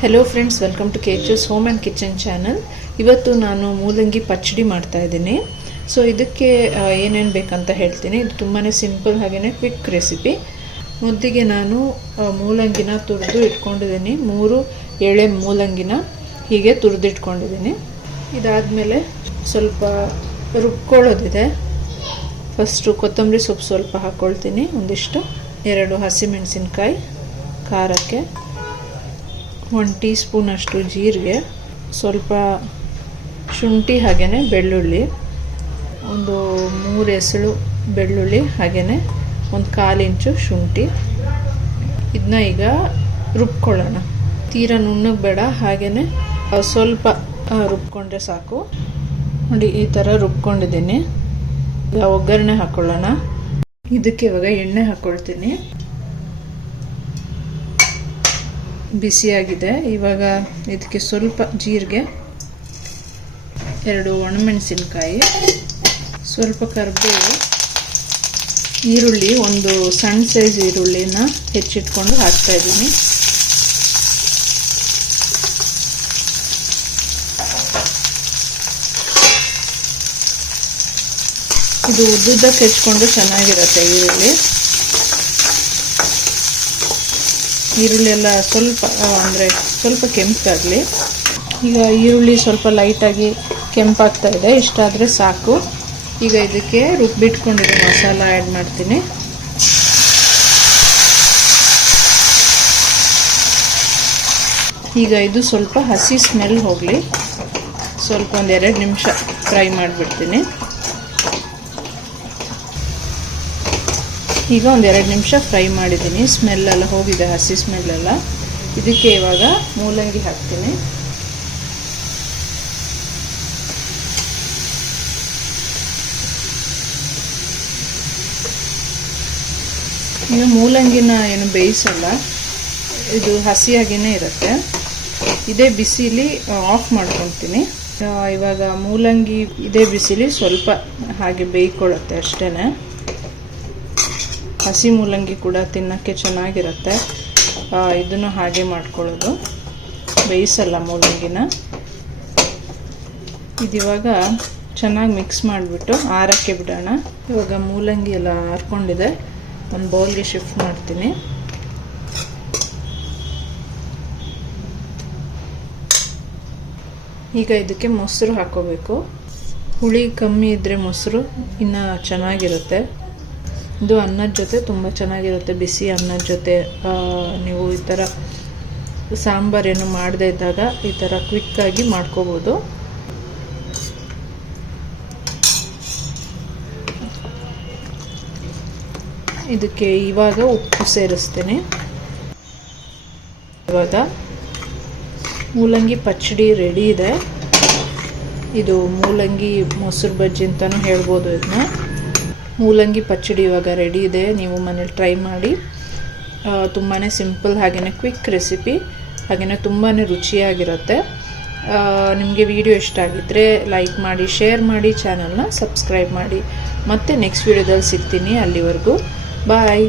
Hello friends, welcome to KH's home and kitchen channel. ಇವತ್ತು ನಾನು ಮೂಲಂಗಿ ಪಚ್ಚಡಿ ಮಾಡ್ತಾ ಇದ್ದೀನಿ. ಸೊ ಇದಕ್ಕೆ ಏನೇನು ಬೇಕಂತ ಹೇಳ್ತೀನಿ. ಇದು ತುಂಬಾ ಸಿಂಪಲ್ ಹಾಗೆಯೇ ಕ್ವಿಕ್ ರೆಸಿಪಿ. ಮೊದಲಿಗೆ ನಾನು ಮೂಲಂಗಿನ ತುರಿದು ಇಟ್ಕೊಂಡಿದ್ದೀನಿ. 3 ಎಳೆ ಮೂಲಂಗಿನ ಹೀಗೆ ತುರಿದಿಟ್ಕೊಂಡಿದ್ದೀನಿ. ಇದಾದಮೇಲೆ ಸ್ವಲ್ಪ ರುಬ್ಕೊಳ್ಳೋದಿದೆ. ಫಸ್ಟು ಕೊತ್ತಂಬರಿ ಸೊಪ್ಪು ಸ್ವಲ್ಪ ಹಾಕ್ಕೊಳ್ತೀನಿ, ಒಂದಿಷ್ಟು. 2 ಹಸಿಮೆಣಸಿನ್ಕಾಯಿ ಖಾರಕ್ಕೆ, 1 ಟೀ ಸ್ಪೂನ್ ಅಷ್ಟು ಜೀರಿಗೆ, ಸ್ವಲ್ಪ ಶುಂಠಿ ಹಾಗೆಯೇ ಬೆಳ್ಳುಳ್ಳಿ, ಒಂದು 3 ಎಸಳು ಬೆಳ್ಳುಳ್ಳಿ ಹಾಗೆಯೇ ಒಂದು 1/4 ಇಂಚು ಶುಂಠಿ. ಇದನ್ನ ಈಗ ರುಬ್ಕೊಳ್ಳೋಣ. ತೀರಾ ನುಣ್ಣಗೆ ಬೇಡ, ಹಾಗೆಯೇ ಸ್ವಲ್ಪ ರುಬ್ಕೊಂಡ್ರೆ ಸಾಕು. ನೋಡಿ, ಈ ಥರ ರುಬ್ಕೊಂಡಿದ್ದೀನಿ. ಈಗ ಒಗ್ಗರಣೆ ಹಾಕ್ಕೊಳ್ಳೋಣ. ಇದಕ್ಕೆ ಇವಾಗ ಎಣ್ಣೆ ಹಾಕ್ಕೊಳ್ತೀನಿ. ಬಿಸಿಯಾಗಿದೆ. ಇವಾಗ ಇದಕ್ಕೆ ಸ್ವಲ್ಪ ಜೀರಿಗೆ, 2 ಒಣಮೆಣಸಿನ್ಕಾಯಿ, ಸ್ವಲ್ಪ ಕರಿಬೇವು, ಈರುಳ್ಳಿ, ಒಂದು ಸಣ್ಣ ಸೈಜ್ ಈರುಳ್ಳಿನ ಹೆಚ್ಚಿಟ್ಕೊಂಡು ಹಾಕ್ತಾ ಇದ್ದೀನಿ. ಇದು ಉದ್ದುದ್ದಕ್ಕೆ ಹೆಚ್ಕೊಂಡು ಚೆನ್ನಾಗಿರುತ್ತೆ ಈರುಳ್ಳಿ ಎಲ್ಲ ಸ್ವಲ್ಪ ಕೆಂಪಾಗಲಿ. ಈಗ ಈರುಳ್ಳಿ ಸ್ವಲ್ಪ ಲೈಟಾಗಿ ಕೆಂಪಾಗ್ತಾ ಇದೆ. ಇಷ್ಟಾದರೆ ಸಾಕು. ಈಗ ಇದಕ್ಕೆ ರುಬ್ಬಿಟ್ಕೊಂಡಿರೋ ಮಸಾಲ ಆ್ಯಡ್ ಮಾಡ್ತೀನಿ. ಈಗ ಇದು ಸ್ವಲ್ಪ ಹಸಿ ಸ್ಮೆಲ್ ಹೋಗಲಿ. ಸ್ವಲ್ಪ 1-2 ನಿಮಿಷ ಫ್ರೈ ಮಾಡಿಬಿಡ್ತೀನಿ. ಈಗ 1-2 ನಿಮಿಷ ಫ್ರೈ ಮಾಡಿದ್ದೀನಿ. ಸ್ಮೆಲ್ಲೆಲ್ಲ ಹೋಗಿದೆ, ಹಸಿ ಸ್ಮೆಲ್ಲೆಲ್ಲ. ಇದಕ್ಕೆ ಇವಾಗ ಮೂಲಂಗಿ ಹಾಕ್ತೀನಿ. ಈಗ ಮೂಲಂಗಿನ ಏನು ಬೇಯಿಸಲ್ಲ, ಇದು ಹಸಿಯಾಗಿಯೇ ಇರುತ್ತೆ. ಇದೇ ಬಿಸಿಲಿ ಆಫ್ ಮಾಡ್ಕೊತೀನಿ. ಇವಾಗ ಮೂಲಂಗಿ ಇದೇ ಬಿಸಿಲಿ ಸ್ವಲ್ಪ ಹಾಗೆ ಬೇಯ್ಕೊಳ್ಳುತ್ತೆ ಅಷ್ಟೇ. ಹಸಿ ಮೂಲಂಗಿ ಕೂಡ ತಿನ್ನೋಕ್ಕೆ ಚೆನ್ನಾಗಿರುತ್ತೆ. ಇದನ್ನು ಹಾಗೆ ಮಾಡ್ಕೊಳ್ಳೋದು, ಬೇಯಿಸಲ್ಲ ಮೂಲಂಗಿನ. ಇದಿವಾಗ ಚೆನ್ನಾಗಿ ಮಿಕ್ಸ್ ಮಾಡಿಬಿಟ್ಟು ಆರಕ್ಕೆ ಬಿಡೋಣ. ಇವಾಗ ಮೂಲಂಗಿ ಎಲ್ಲ ಆರ್ಕೊಂಡಿದೆ. ಒಂದು ಬೌಲ್ಗೆ ಶಿಫ್ಟ್ ಮಾಡ್ತೀನಿ. ಈಗ ಇದಕ್ಕೆ ಮೊಸರು ಹಾಕ್ಕೋಬೇಕು. ಹುಳಿ ಕಮ್ಮಿ ಇದ್ದರೆ ಮೊಸರು ಇನ್ನೂ ಚೆನ್ನಾಗಿರುತ್ತೆ. ಇದು ಅನ್ನದ ಜೊತೆ ತುಂಬ ಚೆನ್ನಾಗಿರುತ್ತೆ. ಬಿಸಿ ಅನ್ನದ ಜೊತೆ ನೀವು ಈ ಥರ ಸಾಂಬಾರೇನು ಮಾಡದೇ ಇದ್ದಾಗ ಈ ಥರ ಕ್ವಿಕ್ಕಾಗಿ ಮಾಡ್ಕೋಬೋದು. ಇದಕ್ಕೆ ಇವಾಗ ಉಪ್ಪು ಸೇರಿಸ್ತೀನಿ. ಇವಾಗ ಮೂಲಂಗಿ ಪಚ್ಚಡಿ ರೆಡಿ ಇದೆ. ಇದು ಮೂಲಂಗಿ ಮೊಸರು ಬಜ್ಜಿ ಅಂತಲೂ ಹೇಳ್ಬೋದು. ಇದನ್ನ ಮೂಲಂಗಿ ಪಚ್ಚಡಿ ಇವಾಗ ರೆಡಿ ಇದೆ. ನೀವು ಮನೇಲಿ ಟ್ರೈ ಮಾಡಿ. ತುಂಬಾ ಸಿಂಪಲ್ ಹಾಗೆಯೇ ಕ್ವಿಕ್ ರೆಸಿಪಿ, ಹಾಗೆಯೇ ತುಂಬಾ ರುಚಿಯಾಗಿರುತ್ತೆ. ನಿಮಗೆ ವಿಡಿಯೋ ಇಷ್ಟ ಆಗಿದ್ದರೆ ಲೈಕ್ ಮಾಡಿ, ಶೇರ್ ಮಾಡಿ, ಚಾನಲ್ನ ಸಬ್ಸ್ಕ್ರೈಬ್ ಮಾಡಿ. ಮತ್ತೆ ನೆಕ್ಸ್ಟ್ ವಿಡಿಯೋದಲ್ಲಿ ಸಿಗ್ತೀನಿ. ಅಲ್ಲಿವರೆಗೂ ಬಾಯ್.